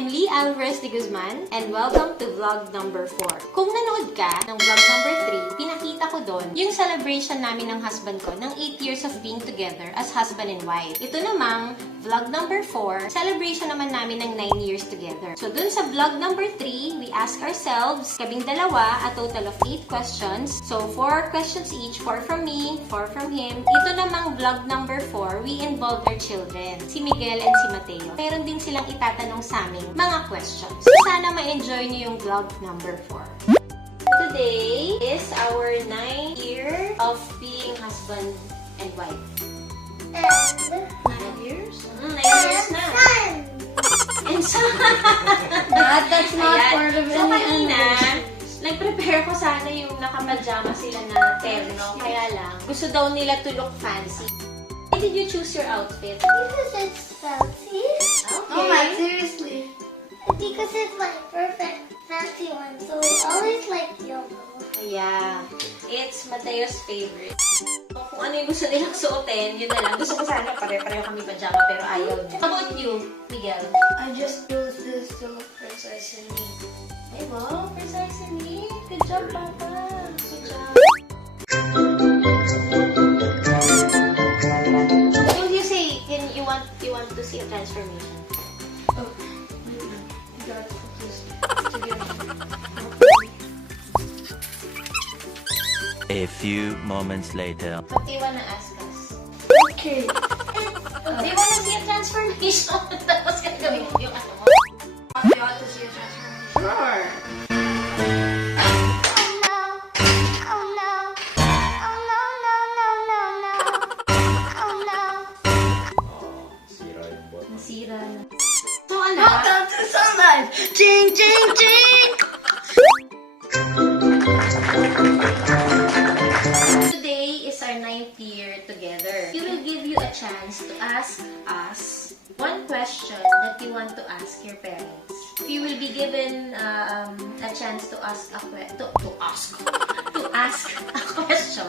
I'm Lee Alvarez de Guzman and welcome to vlog number 4. Kung nanood ka ng vlog number 3, pinakita ko doon yung celebration namin ng husband ko ng 8 years of being together as husband and wife. Ito namang vlog number 4, celebration naman namin ng 9 years together. So dun sa vlog number 3, we ask ourselves, kaming dalawa, a total of 8 questions. So 4 questions each, 4 from me, 4 from him. Ito namang vlog number 4, we involved our children, si Miguel and si Mateo. Meron din silang itatanong sa amin mga questions. So sana ma-enjoy niyo yung vlog number 4. Today is our 9th year of being husband and wife. And 9 years? 9 years na. And son! that's not Ayan. part of So any kanina, anniversary. nag-prepare ko sana yung nakapajama sila na terno. Kaya lang, gusto daw nila to look fancy. Why did you choose your outfit? Because it's fancy. Okay. Oh my, seriously. Because it's my perfect fancy one, so I always like yellow. Yeah. It's Mateo's favorite. Kung ano yung gusto nilang suotin, yun na lang. Gusto ko sana pare-pareho kami pajama pero ayaw niya. How about you, Miguel? I just chose this to look precise and neat. Ay, wow. Precise and neat. Good job, Papa. Good job. What would you say? You want to see a transformation? Oh, you got to put this together. A few moments later. What do you wanna ask us? Okay. Do you wanna see a transformation? Tapos gagawin mo yung ano mo? You ought to see a transformation. Sure. Nasira na. So ano? Welcome to Sun Life! Ching, ching, ching! Today is our 9th year together. We will give you a chance to ask us one question that you want to ask your parents. You will be given a chance to ask a question.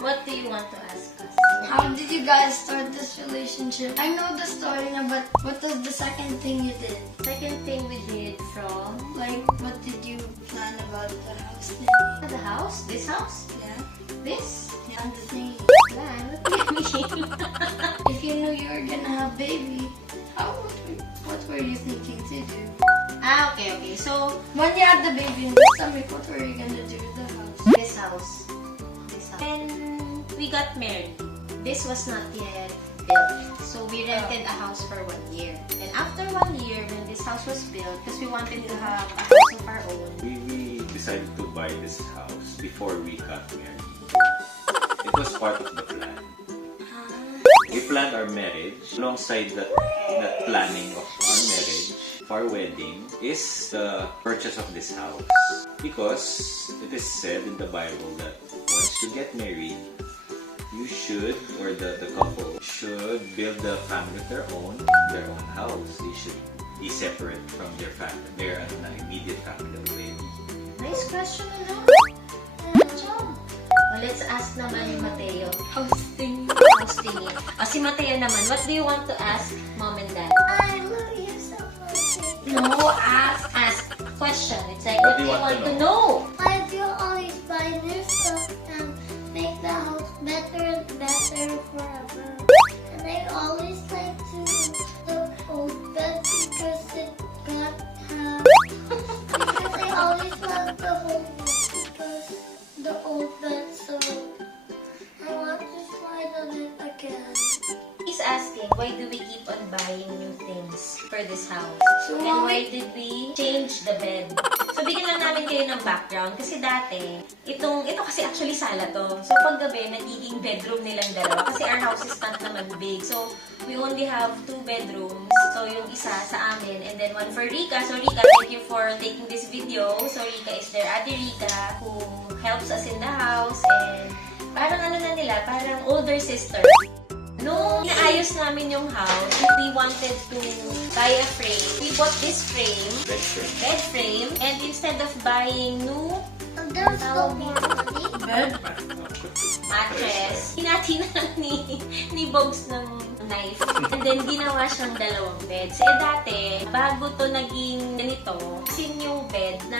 What do you want to ask us? How did you guys start this relationship? I know the story now, but what was the second thing you did? Second thing we did from Like, what did you plan about the house thing? the house, this house, Yeah? this Yeah, the thing. plan. What do you mean? If you knew you were gonna have baby, what were you thinking to do? Okay. So, When you had the baby in the stomach, what were you gonna do to the house? this house. When we got married, this was not yet built. So we rented a house for 1 year. And after 1 year, when this house was built, because we wanted to have a house of our own, We decided to buy this house before we got married. It was part of the plan. We planned our marriage. Alongside that planning of our marriage, of our wedding, is the purchase of this house. Because it is said in the Bible that once you get married, you should, or the couple should build the family of their own house. They should be separate from their family, their immediate family already. nice question, ano? Good job. Well, let's ask naman yung Mateo. Hosting. House thingy. Si Mateo naman, what do you want to ask mom and dad? I love you so much. No, ask a question. It's like, what do you want to know? Why do you always buy new stuff and make the house better and better forever? And I always like to the old bed because it got because I always love the whole bed because the old bed, so I want to slide on it again. He's asking, why do we keep on buying new things for this house? So, And why did we change the bed? So, bigyan lang namin kayo ng background. Kasi dati, ito kasi actually sala to. So, pag gabi, nagiging bedroom nilang dalawa. Kasi our house is not naman big. So, we only have 2 bedrooms. So, yung isa sa amin. And then, one for Rika. So, Rika, thank you for taking this video. So, Rika is their Ate Rika who helps us in the house. And parang ano na nila, parang older sister. Nung inaayos namin yung house, we wanted to buy a frame. We bought this frame, red frame, and instead of buying new There's no more money. bed mattress, hinati na ni Bogs ng knife. And then, ginawa siyang dalawang beds. Eh, dati, bago to naging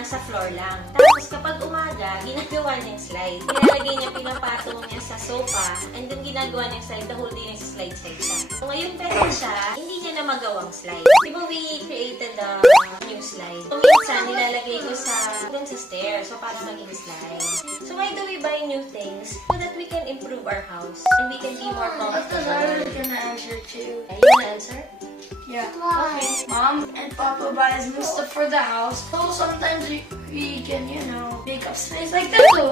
nasa floor lang. Tapos kapag umaga, ginagawa niya yung slide. Nilalagay niya, pinapatong niya sa sofa, and then ginagawa niya yung slide, the whole day niya sa slide siya. So ngayon pera siya, hindi niya na magawang slide. Di ba we created the new slide? So minsan, nilalagay ko dun sa stairs, so para maging slide. So why do we buy new things? So that we can improve our house, and we can be more Because comfortable. I was gonna answer too. You wanna answer? Yeah. Why? Mom and Papa buys new stuff for the house. So sometimes we can, make up space like that too.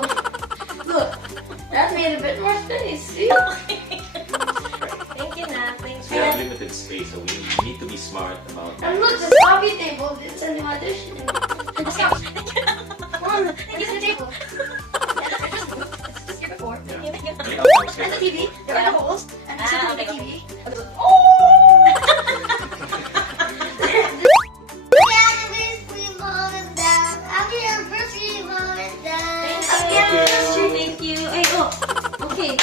Look, that made a bit more space. See? Thank you, na. Thanks We for have limited space, so we need to be smart about And that. look, the coffee table, it's a new addition. Mom, it's the table. It's here before. Yeah. Thank you. May outcomes And the kayo. TV, there are the holes, and this is Ah, the okay, TV. Happy anniversary, Mom and Dad. Happy anniversary, Mom and Dad. Thank you. Thank you. Ay, oh. Okay.